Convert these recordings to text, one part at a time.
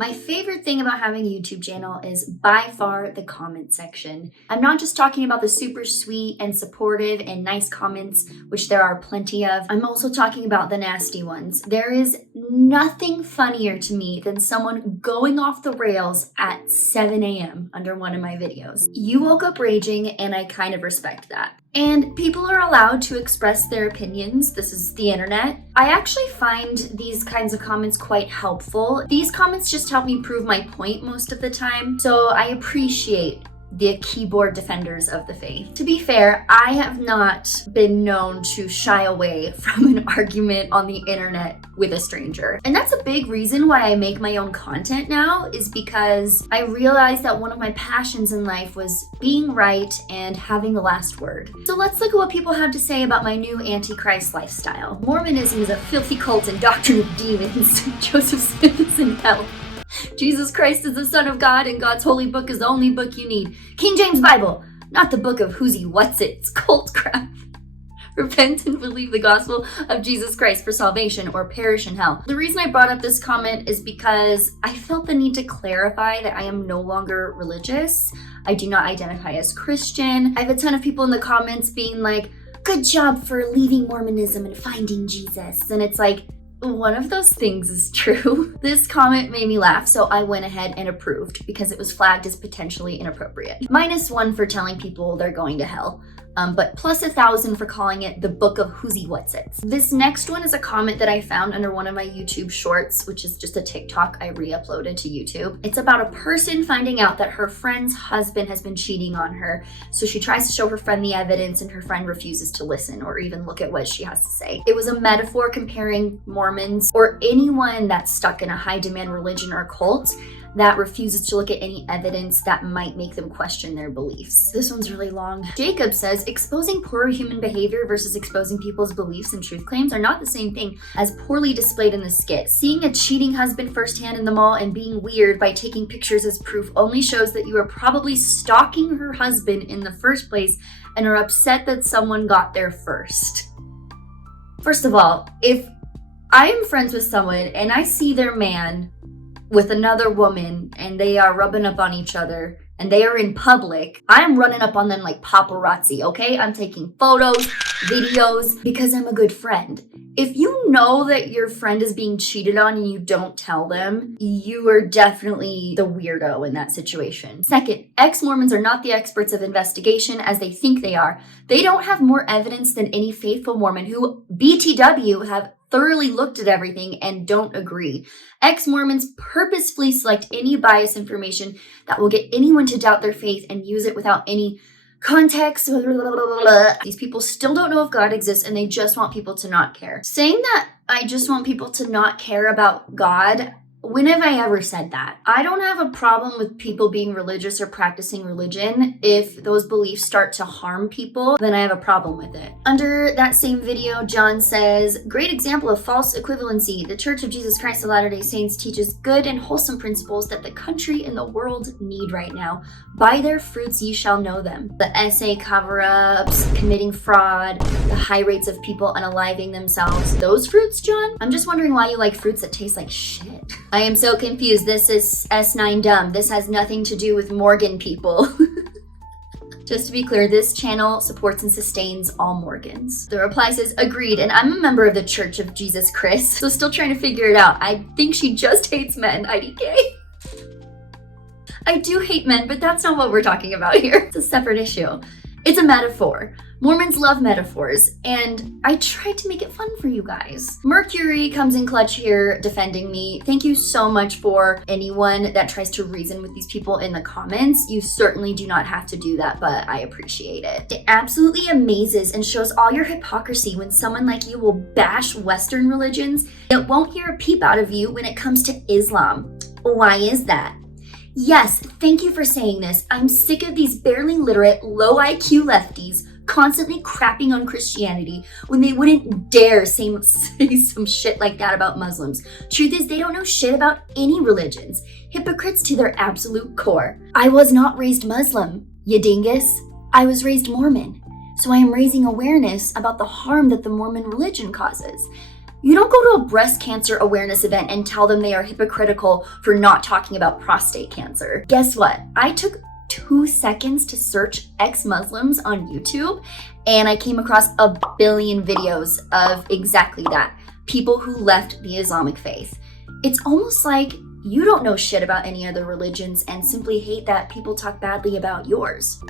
My favorite thing about having a YouTube channel is by far the comment section. I'm not just talking about the super sweet and supportive and nice comments, which there are plenty of. I'm also talking about the nasty ones. There is nothing funnier to me than someone going off the rails at 7 a.m. under one of my videos. You woke up raging, and I kind of respect that. And people are allowed to express their opinions. This is the internet. I actually find these kinds of comments quite helpful. These comments just help me prove my point most of the time. So I appreciate the keyboard defenders of the faith. To be fair, I have not been known to shy away from an argument on the internet with a stranger. And that's a big reason why I make my own content now, is because I realized that one of my passions in life was being right and having the last word. So let's look at what people have to say about my new antichrist lifestyle. Mormonism is a filthy cult and doctrine of demons. Joseph Smith is in hell. Jesus Christ is the Son of God, and God's holy book is the only book you need. King James Bible, not the book of who's he, what's it. It's cult crap. Repent and believe the gospel of Jesus Christ for salvation, or perish in hell. The reason I brought up this comment is because I felt the need to clarify that I am no longer religious. I do not identify as Christian. I have a ton of people in the comments being like, good job for leaving Mormonism and finding Jesus. And it's like, one of those things is true. This comment made me laugh, so I went ahead and approved because it was flagged as potentially inappropriate. -1 for telling people they're going to hell, but plus 1,000 for calling it the book of who's he, what's it. This next one is a comment that I found under one of my YouTube shorts, which is just a TikTok I re-uploaded to YouTube. It's about a person finding out that her friend's husband has been cheating on her. So she tries to show her friend the evidence, and her friend refuses to listen or even look at what she has to say. It was a metaphor comparing Mormons or anyone that's stuck in a high demand religion or cult that refuses to look at any evidence that might make them question their beliefs. This one's really long. Jacob says, exposing poor human behavior versus exposing people's beliefs and truth claims are not the same thing as poorly displayed in the skit. Seeing a cheating husband firsthand in the mall and being weird by taking pictures as proof only shows that you are probably stalking her husband in the first place and are upset that someone got there first. First of all, if I am friends with someone and I see their man with another woman and they are rubbing up on each other and they are in public, I'm running up on them like paparazzi, okay? I'm taking photos, videos, because I'm a good friend. If you know that your friend is being cheated on and you don't tell them, you are definitely the weirdo in that situation. Second, ex-Mormons are not the experts of investigation as they think they are. They don't have more evidence than any faithful Mormon who, BTW, have thoroughly looked at everything and don't agree. Ex-Mormons purposefully select any biased information that will get anyone to doubt their faith and use it without any context. These people still don't know if God exists, and they just want people to not care. Saying that I just want people to not care about God, when have I ever said that? I don't have a problem with people being religious or practicing religion. If those beliefs start to harm people, then I have a problem with it. Under that same video, John says, great example of false equivalency. The Church of Jesus Christ of Latter-day Saints teaches good and wholesome principles that the country and the world need right now. By their fruits ye shall know them. The SA cover-ups, committing fraud, the high rates of people unaliving themselves. Those fruits, John? I'm just wondering why you like fruits that taste like shit. I am so confused. This is S9 dumb. This has nothing to do with Morgan people. Just to be clear, this channel supports and sustains all Morgans. The reply says, agreed, and I'm a member of the Church of Jesus Christ, so still trying to figure it out. I think she just hates men, IDK. I do hate men, but that's not what we're talking about here. It's a separate issue. It's a metaphor. Mormons love metaphors, and I tried to make it fun for you guys. Mercury comes in clutch here defending me. Thank you so much for anyone that tries to reason with these people in the comments. You certainly do not have to do that, but I appreciate it. It absolutely amazes and shows all your hypocrisy when someone like you will bash Western religions. It won't hear a peep out of you when it comes to Islam. Why is that? Yes, thank you for saying this. I'm sick of these barely literate, low IQ lefties constantly crapping on Christianity when they wouldn't dare say some shit like that about Muslims. Truth is, they don't know shit about any religions. Hypocrites to their absolute core. I was not raised Muslim, you dingus. I was raised Mormon. So I am raising awareness about the harm that the Mormon religion causes. You don't go to a breast cancer awareness event and tell them they are hypocritical for not talking about prostate cancer. Guess what? I took 2 seconds to search ex-Muslims on YouTube, and I came across a billion videos of exactly that. People who left the Islamic faith. It's almost like you don't know shit about any other religions and simply hate that people talk badly about yours.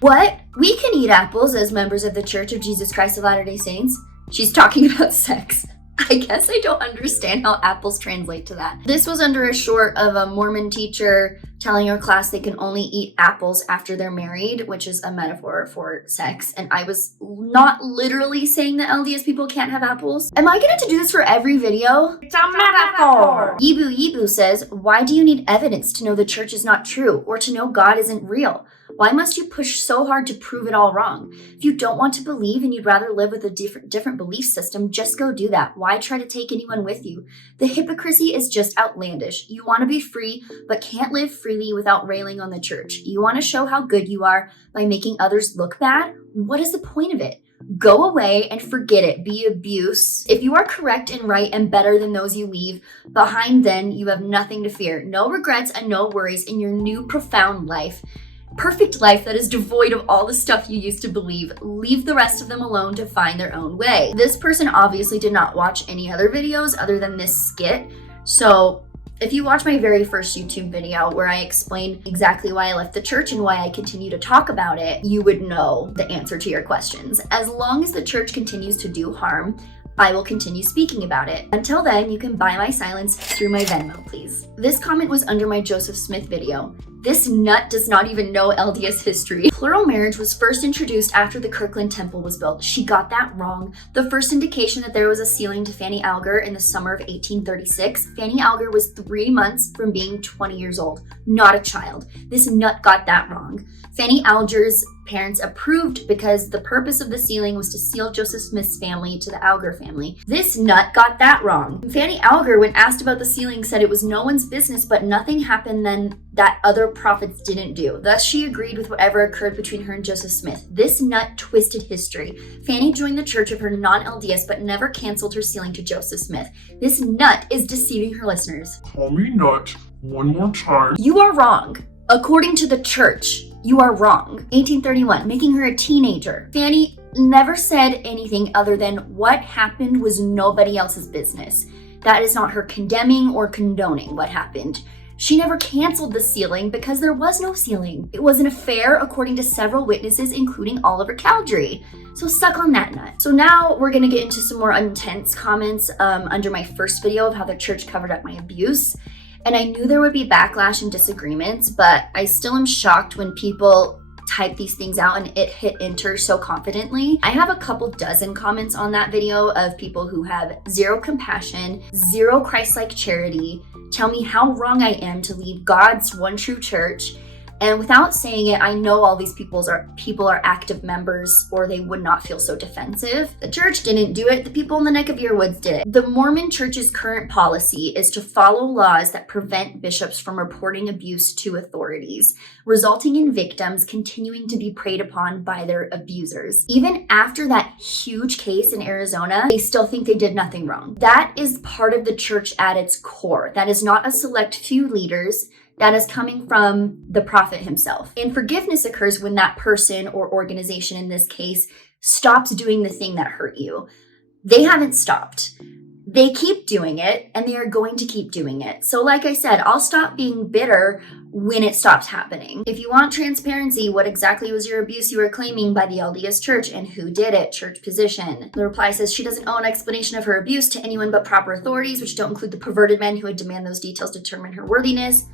What? We can eat apples as members of the Church of Jesus Christ of Latter-day Saints? She's talking about sex. I guess I don't understand how apples translate to that. This was under a short of a Mormon teacher telling her class they can only eat apples after they're married, which is a metaphor for sex. And I was not literally saying that LDS people can't have apples. Am I gonna do this for every video? It's a metaphor. Yibu says, why do you need evidence to know the church is not true or to know God isn't real? Why must you push so hard to prove it all wrong? If you don't want to believe and you'd rather live with a different belief system, just go do that. Why try to take anyone with you? The hypocrisy is just outlandish. You want to be free, but can't live freely without railing on the church. You want to show how good you are by making others look bad? What is the point of it? Go away and forget it. Be abuse. If you are correct and right and better than those you leave behind, then you have nothing to fear. No regrets and no worries in your new profound life. Perfect life that is devoid of all the stuff you used to believe. Leave the rest of them alone to find their own way. This person obviously did not watch any other videos other than this skit. So if you watch my very first YouTube video where I explain exactly why I left the church and why I continue to talk about it, you would know the answer to your questions. As long as the church continues to do harm, I will continue speaking about it. Until then, you can buy my silence through my Venmo, please. This comment was under my Joseph Smith video. This nut does not even know LDS history. Plural marriage was first introduced after the Kirkland Temple was built. She got that wrong. The first indication that there was a sealing to Fanny Alger in the summer of 1836. Fanny Alger was 3 months from being 20 years old, not a child. This nut got that wrong. Fanny Alger's parents approved because the purpose of the sealing was to seal Joseph Smith's family to the Alger family. This nut got that wrong. Fanny Alger, when asked about the sealing, said it was no one's business, but nothing happened then that other prophets didn't do. Thus, she agreed with whatever occurred between her and Joseph Smith. This nut twisted history. Fanny joined the church of her non-LDS, but never canceled her sealing to Joseph Smith. This nut is deceiving her listeners. Call me nut one more time. You are wrong. According to the church, you are wrong. 1831, making her a teenager. Fanny never said anything other than what happened was nobody else's business. That is not her condemning or condoning what happened. She never canceled the sealing because there was no sealing. It was an affair according to several witnesses, including Oliver Cowdery. So suck on that nut. So now we're gonna get into some more intense comments under my first video of how the church covered up my abuse. And I knew there would be backlash and disagreements, but I still am shocked when people type these things out and it hit enter so confidently. I have a couple dozen comments on that video of people who have zero compassion, zero Christ-like charity, tell me how wrong I am to leave God's one true church. And without saying it, I know all these people are active members or they would not feel so defensive. The church didn't do it, the people in the neck of your woods did it. The Mormon Church's current policy is to follow laws that prevent bishops from reporting abuse to authorities, resulting in victims continuing to be preyed upon by their abusers. Even after that huge case in Arizona, they still think they did nothing wrong. That is part of the church at its core. That is not a select few leaders. That is coming from the prophet himself. And forgiveness occurs when that person or organization in this case stops doing the thing that hurt you. They haven't stopped. They keep doing it and they are going to keep doing it. So like I said, I'll stop being bitter when it stops happening. If you want transparency, what exactly was your abuse you were claiming by the LDS church and who did it? Church position. The reply says she doesn't owe an explanation of her abuse to anyone but proper authorities, which don't include the perverted men who would demand those details to determine her worthiness.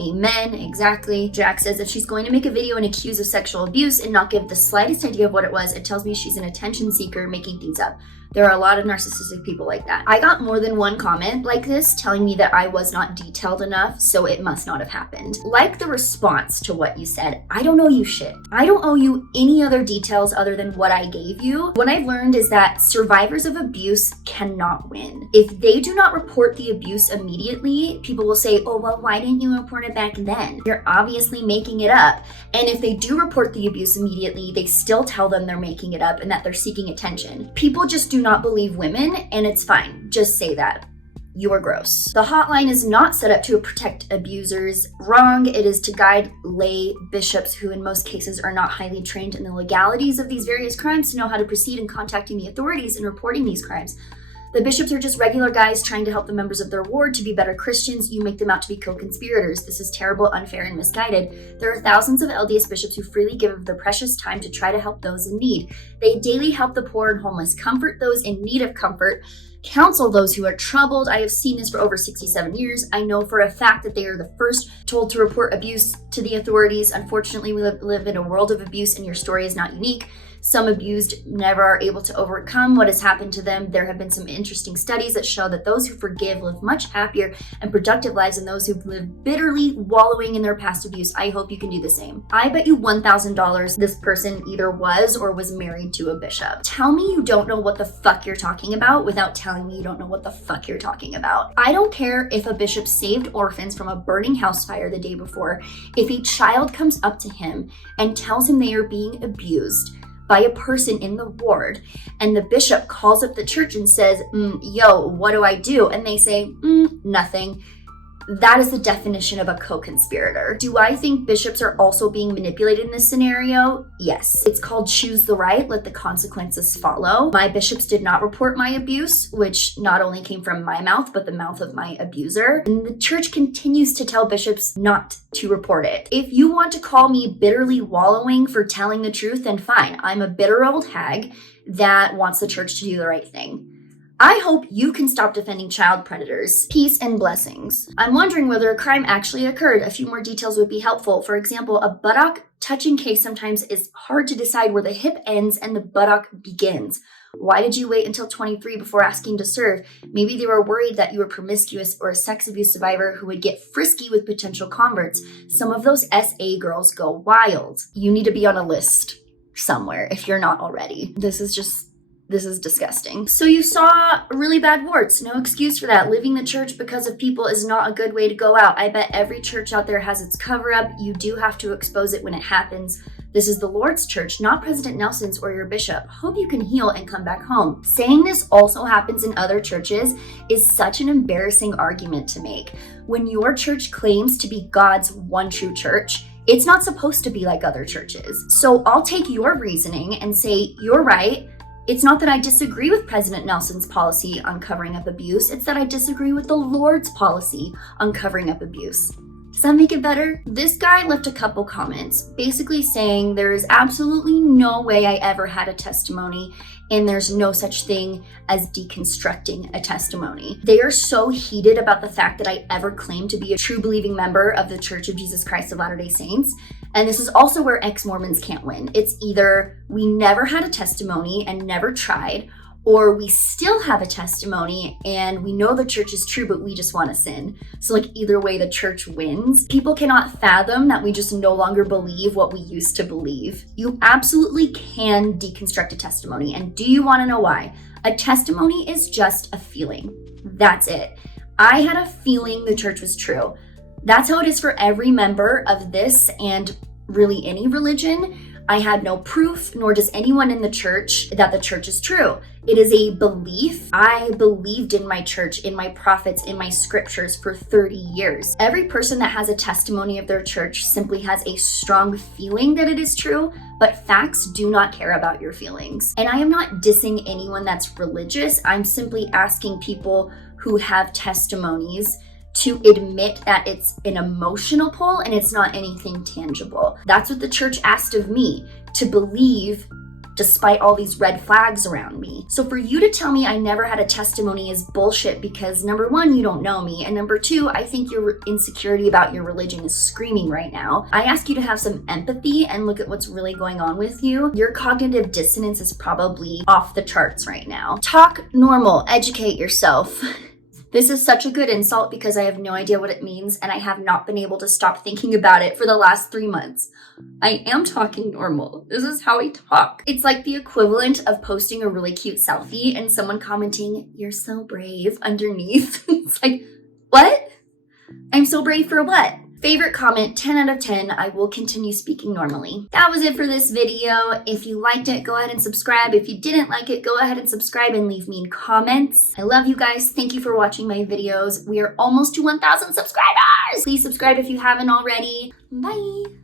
Amen, exactly. Jack says if she's going to make a video and accuse of sexual abuse and not give the slightest idea of what it was, it tells me she's an attention seeker making things up. There are a lot of narcissistic people like that. I got more than one comment like this telling me that I was not detailed enough, so it must not have happened. Like the response to what you said, I don't owe you shit. I don't owe you any other details other than what I gave you. What I've learned is that survivors of abuse cannot win. If they do not report the abuse immediately, people will say, oh, well, why didn't you report it back then? You're obviously making it up. And if they do report the abuse immediately, they still tell them they're making it up and that they're seeking attention. People just do do not believe women, and it's fine. Just say that. You're gross. The hotline is not set up to protect abusers. Wrong. It is to guide lay bishops who in most cases are not highly trained in the legalities of these various crimes to know how to proceed in contacting the authorities and reporting these crimes. The bishops are just regular guys trying to help the members of their ward to be better Christians. You make them out to be co-conspirators. This is terrible, unfair, and misguided. There are thousands of LDS bishops who freely give of their precious time to try to help those in need. They daily help the poor and homeless, comfort those in need of comfort, counsel those who are troubled. I have seen this for over 67 years. I know for a fact that they are the first told to report abuse to the authorities. Unfortunately, we live in a world of abuse, and your story is not unique. Some abused never are able to overcome what has happened to them. There have been some interesting studies that show that those who forgive live much happier and productive lives than those who live bitterly wallowing in their past abuse. I hope you can do the same. I bet you $1,000 this person either was or was married to a bishop. Tell me you don't know what the fuck you're talking about without telling me you don't know what the fuck you're talking about. I don't care if a bishop saved orphans from a burning house fire the day before. If a child comes up to him and tells him they are being abused by a person in the ward, and the bishop calls up the church and says, yo, what do I do? And they say, nothing. That is the definition of a co-conspirator. Do I think bishops are also being manipulated in this scenario? Yes. It's called choose the right, let the consequences follow. My bishops did not report my abuse, which not only came from my mouth, but the mouth of my abuser. And the church continues to tell bishops not to report it. If you want to call me bitterly wallowing for telling the truth, then fine. I'm a bitter old hag that wants the church to do the right thing. I hope you can stop defending child predators. Peace and blessings. I'm wondering whether a crime actually occurred. A few more details would be helpful. For example, a buttock touching case sometimes is hard to decide where the hip ends and the buttock begins. Why did you wait until 23 before asking to serve? Maybe they were worried that you were promiscuous or a sex abuse survivor who would get frisky with potential converts. Some of those SA girls go wild. You need to be on a list somewhere if you're not already. This is disgusting. So you saw really bad warts. No excuse for that. Leaving the church because of people is not a good way to go out. I bet every church out there has its cover up. You do have to expose it when it happens. This is the Lord's church, not President Nelson's or your bishop. Hope you can heal and come back home. Saying this also happens in other churches is such an embarrassing argument to make. When your church claims to be God's one true church, it's not supposed to be like other churches. So I'll take your reasoning and say, you're right. It's not that I disagree with President Nelson's policy on covering up abuse. It's that I disagree with the Lord's policy on covering up abuse. Does that make it better? This guy left a couple comments basically saying there is absolutely no way I ever had a testimony and there's no such thing as deconstructing a testimony. They are so heated about the fact that I ever claimed to be a true believing member of the Church of Jesus Christ of Latter-day Saints. And this is also where ex-Mormons can't win. It's either we never had a testimony and never tried, or we still have a testimony and we know the church is true, but we just want to sin. So like either way, the church wins. People cannot fathom that we just no longer believe what we used to believe. You absolutely can deconstruct a testimony. And do you want to know why? A testimony is just a feeling. That's it. I had a feeling the church was true. That's how it is for every member of this and really any religion. I had no proof, nor does anyone in the church, that the church is true. It is a belief. I believed in my church, in my prophets, in my scriptures for 30 years. Every person that has a testimony of their church simply has a strong feeling that it is true, but facts do not care about your feelings. And I am not dissing anyone that's religious. I'm simply asking people who have testimonies to admit that it's an emotional pull and it's not anything tangible. That's what the church asked of me, to believe despite all these red flags around me. So for you to tell me I never had a testimony is bullshit because number one, you don't know me. And number two, I think your insecurity about your religion is screaming right now. I ask you to have some empathy and look at what's really going on with you. Your cognitive dissonance is probably off the charts right now. Talk normal, educate yourself. This is such a good insult because I have no idea what it means and I have not been able to stop thinking about it for the last 3 months. I am talking normal. This is how I talk. It's like the equivalent of posting a really cute selfie and someone commenting, "You're so brave," underneath. It's like, what? I'm so brave for what? Favorite comment, 10 out of 10. I will continue speaking normally. That was it for this video. If you liked it, go ahead and subscribe. If you didn't like it, go ahead and subscribe and leave me comments. I love you guys. Thank you for watching my videos. We are almost to 1,000 subscribers. Please subscribe if you haven't already. Bye.